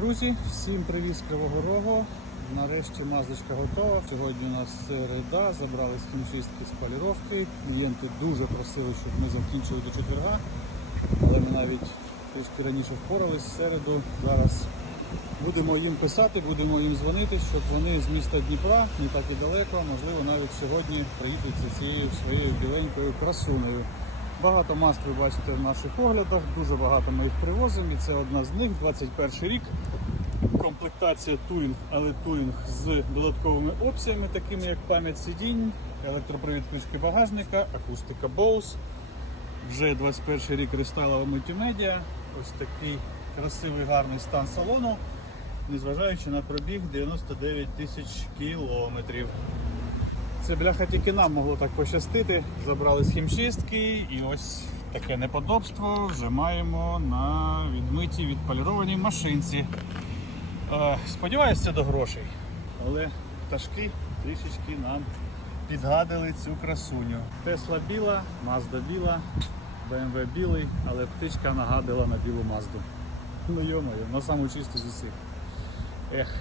Друзі, всім привіт з Кривого Рогу. Нарешті мазочка готова. Сьогодні у нас середа, забрали з хімчистки з поліровки. Клієнти дуже просили, щоб ми закінчили до четверга, але ми навіть трішки раніше впорались в середу. Зараз будемо їм писати, будемо їм дзвонити, щоб вони з міста Дніпра, не так і далеко, можливо, навіть сьогодні приїдуть за цією своєю біленькою красунею. Багато маст ви бачите в наших оглядах, дуже багато ми їх привозимо, і це одна з них, 21 рік. Комплектація Touring, але Touring з додатковими опціями, такими як пам'ять сидінь, електропривід кришки багажника, акустика Bose. Вже 21 рік рестайлова мультимедіа. Ось такий красивий гарний стан салону, незважаючи на пробіг 99 тисяч кілометрів. Це бляха тільки нам могло так пощастити. Забрали з хімчистки і ось таке неподобство вже маємо на відмитій відполірованій машинці. Е, Сподіваюся, до грошей. Але пташки трішечки нам підгадили цю красуню. Тесла біла, Мазда біла, BMW білий, але птичка нагадила на білу Мазду. Ну йомаю, на саму чисту з усіх. Ех,